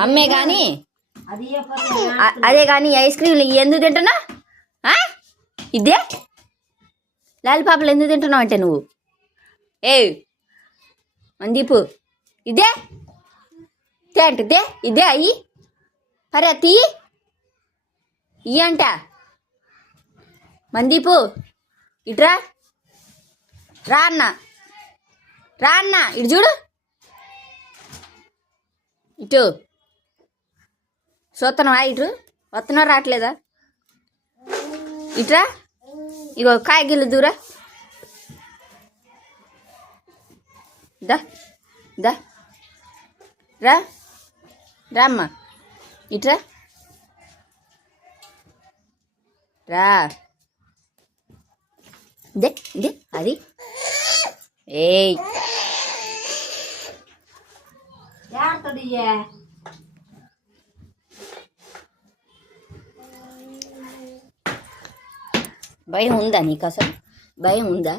అమ్మే కానీ అదే కానీ ఐస్ క్రీమ్లు ఎందుకు తింటున్నా ఇదే లాలిపాపలు ఎందుకు తింటున్నావు అంటే నువ్వు మందీపు ఇదే తే అంటే ఇదే అయ్యి పరే తీ అంట మందీపు ఇట్రా రా అన్న ఇటు చూడు ఇటు చూస్తున్నావా ఇటు వస్తున్నావు రావట్లేదా ఇట్రా ఇగో కాయగిల్లు దూరా దా దా రా రామ్మా ఇట్రా రా ఇదే అది ఏయ్ భయం ఉందా నీకు అసలు భయం ఉందా